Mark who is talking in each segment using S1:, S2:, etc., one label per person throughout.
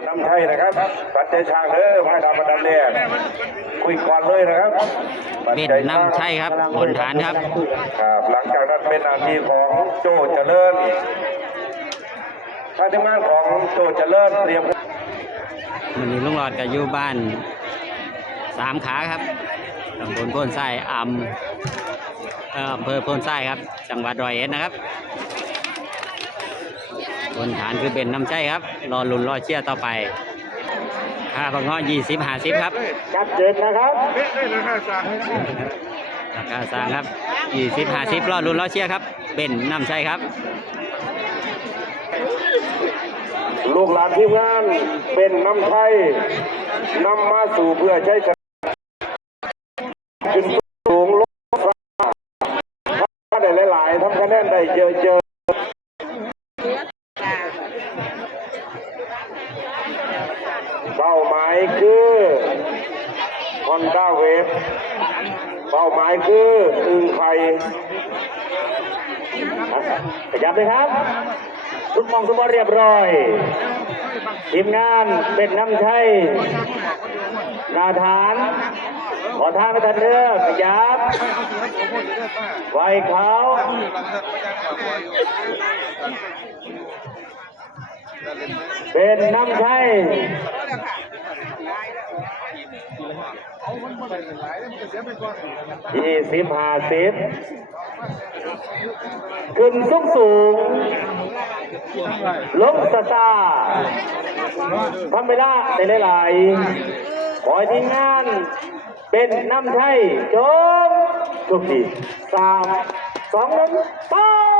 S1: น้ำไทยนะครับปัจจัยช่างพายดำมาดำแดงคุยก่อนเลยนะครับ
S2: เป็นน้ำไทยครับบนฐานครับ
S1: หลังจากนั้นเป็นหน้าที่ของโจเจริญถ้าทำงานของโจเจริญเตรียม
S2: วันนี้ลุงหลอดกับอยู่บ้าน3 ขาครับตำบลโพนไส้อำเภอโพนไส้ครับจังหวัดร้อยเอ็ดนะครับบนฐานคือเป็นน้ำใจครับรอลุ้นรอเชียร์ต่อไปค่าของเงาะ20-50ครับ
S1: ชัดเจนนะครับ
S2: ราคาสั่งครับ20-50รอลุ้นรอเชียร์ครับเป็นน้ำใจครับ
S1: ลูกหลานทีมงานเป็นน้ำไทยนำมาสู่เพื่อใช้ขึ้นสูงลดถ้าได้หลายๆทำคะแนนได้เยอะเป้าหมายคือฮอนด้าเวฟเป้าหมายคืออึ่งไข่ขยับเลยครับทุกมองทุกบอลเรียบร้อยทีมงานเป็นน้ำไทยนาฐานขอทางไปทันเรือขยับไฟเขาเป็นน้ำไทย20-50ขึ้นสูงลงซาทำเวลาได้หลายๆขอทีมงานเป็นน้ำไทยจบทุกที3 2 1ไป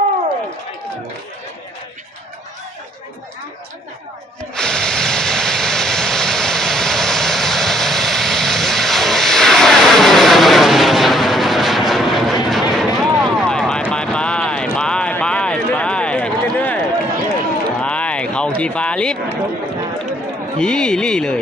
S2: เขาขี่ฟ้าลิฟลี่เลย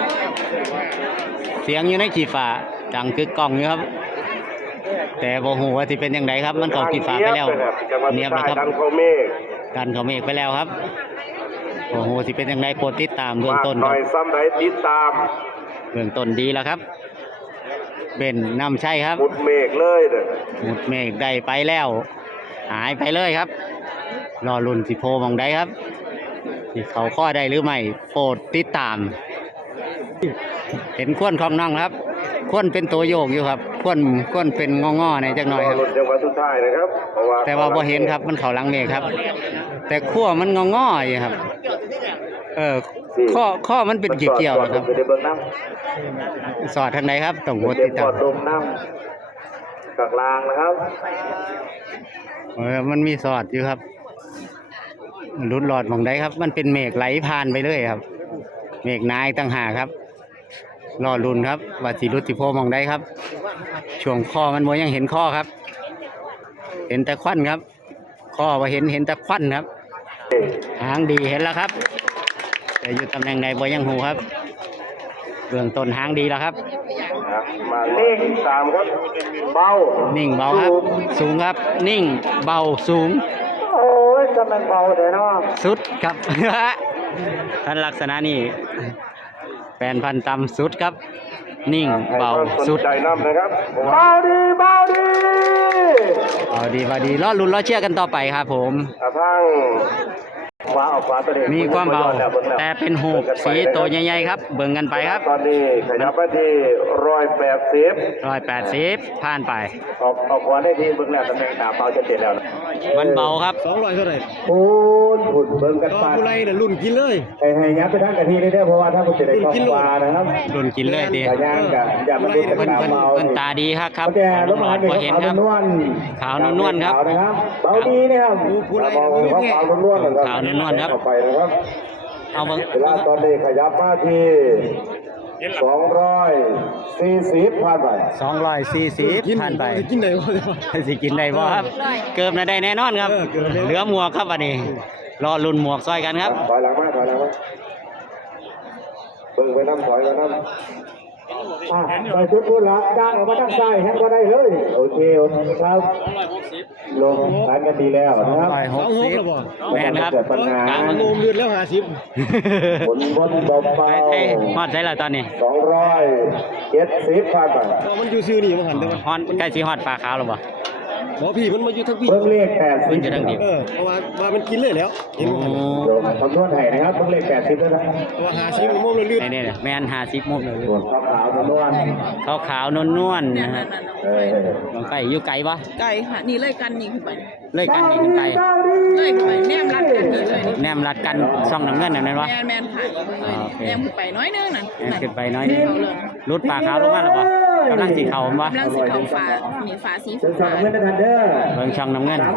S2: เสียงอยู่ในขี่ฟ้าดังคือกล่องอยู่ครับแต่โมโหว่าที่เป็นยังไงครับมันเขาขี่ฟ้าไปแล้วเนียบแล้วครับดันเขาเมฆไปแล้วครับโอ้โหที่เป็นยังไงโปรดติดตามเบื้องต้น
S1: หน่อยซ้ำไหนติดตาม
S2: เบื้องต้นดีแล้วครับเป็นน้ำใช่ครับ
S1: มุดเมฆเลย
S2: มุดเมฆได้ไปแล้วหายไปเลยครับรอลุ้นสิโพมองได้ครับที่เขาข้อได้หรือไม่โปรดติดตามเห็นควนของน้องครับควนเป็นตัวโยกอยู่ครับควนเป็นงอในจักหน่อยครับ
S1: จังหวะสุดท้ายนะครับ
S2: แต่ว่าพอเห็นครับมันเขาลังเมฆครับแต่ขั้วมันงออยู่ครับข้อมันเป็นเกี่ยวครับสอดทางไหนครับต้องโปรดติดตาม
S1: กลางล่างนะครับ
S2: มันมีสอดอยู่ครับลุ้นหลอดมองได้ครับมันเป็นเมฆไหลผ่านไปเลยครับเมฆนายตั้งหาครับรอลุ้นครับวัดสิรุติโพมองได้ครับช่วงข้อมันมยังเห็นข้อครับเห็นแต่ควันครับข้อว่าเห็นแต่ควันครับหางดีเห็นแล้วครับแต่อยู่ตำแหน่งใดบ่ยังหูครับเบื้องต้นหางดีแล้วครับ
S1: มานิ่งตามครับเบา
S2: นิ่งเบาครับสูงครับนิ่งเบาสูง
S1: โอ้ยจะมันเบาเดี๋ยวนะ
S2: สุดครับท่านลักษณะนี้แฟนพันตำสุดครับนิ่งเบาสุด
S1: ใจน้ำนะครับเบา
S2: ดีรอลุ้นรอเชื่อกันต่อไปครับผม
S1: ทั้ง
S2: มีความเบาแต่เป็นหูบสีโตใหญ่ๆครับเบิ่งกันไปครับ
S1: ตอนนี้ขยับไปที่180
S2: ผ่านไป
S1: ออกขวาได้ทีเบิ่งแล้วตำแหน่งดาบเบาจะเสร็จแล้ว
S2: มันเบาครับ
S3: 200เท่าไหร่
S1: หุ่นเบิ่งกันไป
S3: ผู้ไรน่ะรุ่นกินเลย
S1: ให้ยับไปทางกะทิได้เพราะว่าถ้าคุณจะได้เข้าขวานะครับ
S2: รุ่นกินเลยดี
S1: อย่ามาดูเป็นเ
S2: พิ่นตาดีครับ
S1: ลูกหลานพอเห็นครับ
S2: ขาวนวลครับ
S1: เบาดีนะครับ
S3: ผู้ไร
S1: ขาวนวล
S2: ครับ
S1: ไปนะครับ
S2: เอาเ
S1: วลาตอนนี้ขยับมาที่240ผ่านไป
S2: 240ผ่านไป
S3: กินได้บ่
S2: สิกินได้บ่ครับเกิบน่ะได้แน่นอนครับเหลือหมวกครับอันนี้รอลุ้นหมวกซอยกันครับ
S1: ถอยหลังมาเบิ่งไปน้ำถอยไปน้ำไปชุดพูดละดังออกมาด้านซ้ายแฮงก็ได้เลยโอเคครับลงทานกันดีแล้วนะครับ
S2: 260แม่นครับ
S1: เกิดปัญหาก
S3: ลางมันโนมเลือดแล้ว50
S1: ผลบนเบา
S2: เอ้ยฮอดใช่แล้วตอนนี้
S1: 270ผ่านไป
S3: มันอยู่ซื่อนี่บ่หันเด้อ
S2: ฮอดใกล้สิฮอดปลาขาวแล้วบ่
S3: บ่พี่มันมาอยู่ทั้งพี่
S1: เพิ่งเลข
S2: เพิ่งจะดังเดียว
S3: เพราะว่ามันกินเลยแล้วเห็นบ่หัน
S1: 80เดี๋ยวคำนวณให้นะครับเพิ่งเลข80แล้วนะ
S3: เพราะว่า50มันโมเลือด
S2: นี่ๆแม่น50มุมเลย
S1: ส่วนขาวๆนวล
S2: ขาวๆนวลๆนะฮะ ลงไปอยู่ไกลปะ
S4: ไก่ค่ะนี่เลยกันนี่ขึ้นไป
S2: เลยกันนี่ขึ้นไป
S4: เลยขึ้นไปแนมรัดกันนี่เลย
S2: แนมรัดกันช่องน้ำเงินนั่นวะ
S4: แมนค่ะเบิ่งเลยแนมขึ้นไปน้อยนึงนั่น
S2: แนมขึ้นไปน้อยนึง
S4: เขาเลย
S2: รุดปลาขาวลงมาแล้วปะกำลังสีขาวปะ
S4: กำลังสีขาวฟ้านี่ฟ้าสี
S1: เป็นสอ
S4: ฟ้าง
S1: เงินทันเดอร์
S2: เบิ่งช่องน้ำเงิน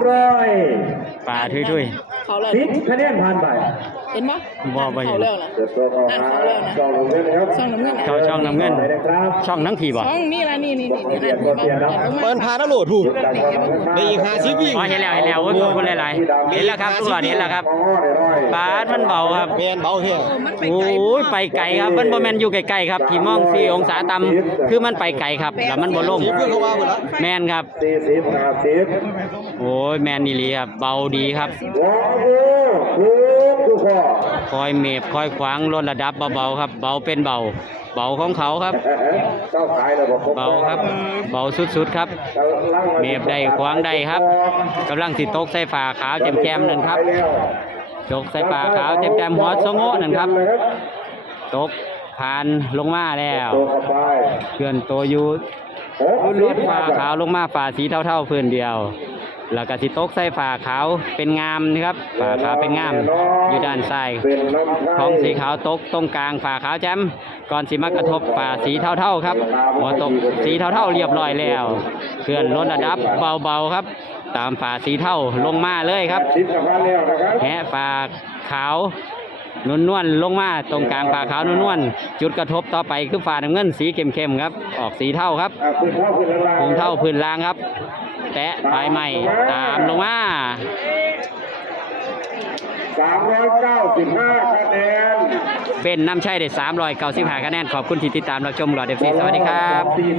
S1: 300
S2: ปลาทุย
S4: เขาเลย
S1: 10คะแนนผ่านไป
S4: เห็นปะ
S2: บ่บ่เห็น
S4: เขาเร็วนะ
S1: เกิดตัวของ
S4: นั่นเขาเร็วนะ
S1: ช่องเงินนะครับ
S4: ช่องน้ำเงิน
S2: ๆเขาช่องน้ำเงิน
S1: ไปนะครับ
S2: ช่องทั้งทีบ่
S4: ช่องนี่ละนี่นั่นนี่
S3: เปิ้นพาแล้วโหลดถูกได้อีก50วิ่ง
S2: อ๋อเห็นแล้วโอ้ยขอบคุณหลายๆเห็นแล้วครับทุกคนเห็นแล้วครับปลามันเบาครับ
S3: แม่นเบาแท้
S4: มันไป
S2: โอ้
S4: ไกล
S2: ยไปไกลครับมันบ่แม่นอยู่ใกล้ๆครับที่มอง4องศาต่ำคือมันไปไกลครับแล้วมันบ่ลง
S3: เพื่อนเขาว่าหมดแล้ว
S2: แม่นครับ
S1: 40 50
S2: โอ้ยแม่นอีหลีครับเบาดีครับ
S1: วอกูทุกข้อ
S2: คอยเมฟคอยขวางลดระดับเบาๆครับ เบาเป็นเบา เบาของเขาครับ
S1: เจ้าขายเลยบอก
S2: เบาครับ เบาสุดๆครับ เมฟได้ขวางได้ครับกำลังสิตกใส่ฝาขาวแจ่มๆนั่นครับตกใส่ฝาขาวแจ่มๆหัวโซโง่นั่นครับตกผ่านลงมาแล้ว
S1: ตัวเข้าไป
S2: เคลื่อนตัวอยู่รถฝาขาวลงมาฝาสีเท่าๆพื้นเดียว แล้วก็สิตกใส่ฝาขาวเป็นงามนะครับฝาขาวเป็นงามอยู่ด้านซ้าย
S1: เป็นน้ำไทย
S2: ของสีขาวตกตรงกลางฝาขาวแจ่มก่อนสิมากระทบฝาสีเท่าๆครับหัวตกสีเท่าๆเรียบร้อยแล้วเคลื่อนลดระดับเบาๆครับ ตามฝาสีเท่าลงมาเลยครับ
S1: ชิดกับมาแล้วนะครับ
S2: แหะฝาขาวนวลๆลงมาตรงกลางฝาขาวนวลๆจุดกระทบต่อไปคือฝาน้ำเงินสีเข้มๆครับออกสีเท่าครับ
S1: พื้นเท่าพื้นล่าง
S2: พื้นเท่าพื้นล่างครับ แตะปลายใหม่ตามลงมา
S1: 395คะแนน
S2: เป็นน้ำชัยได้395คะแนนขอบคุณที่ติดตามรับชมหลอดเอฟซีสวัสดีครับ